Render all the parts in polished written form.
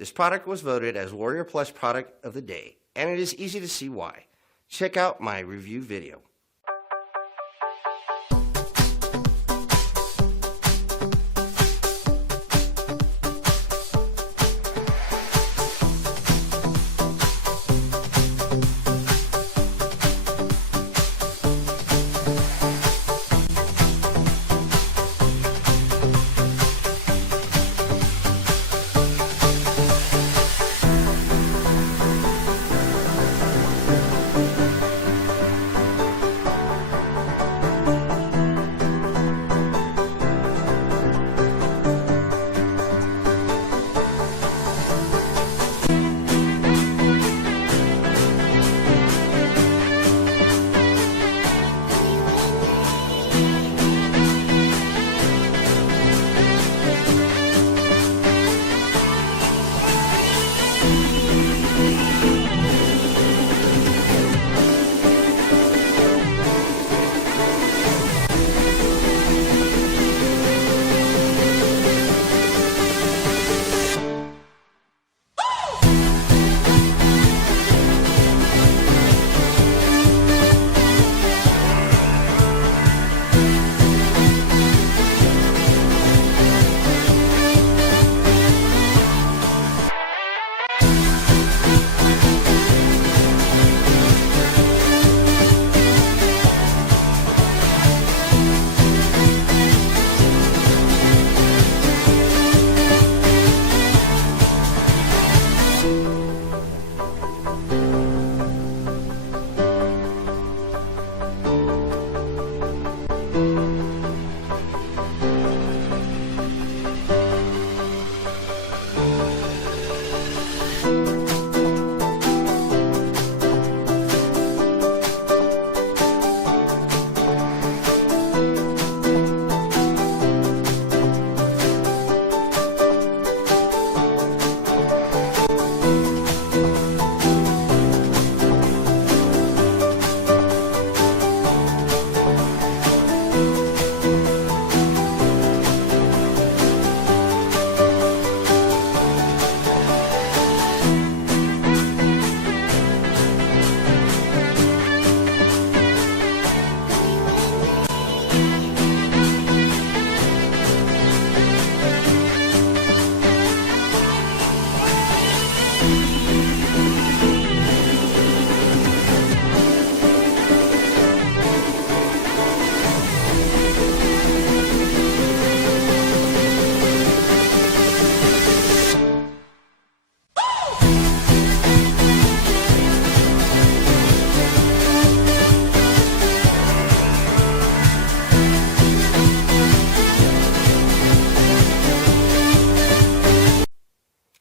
This product was voted as Warrior Plus Product of the Day, and it is easy to see why. Check out my review video.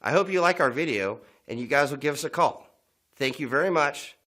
I hope you like our video and you guys will give us a call. Thank you very much.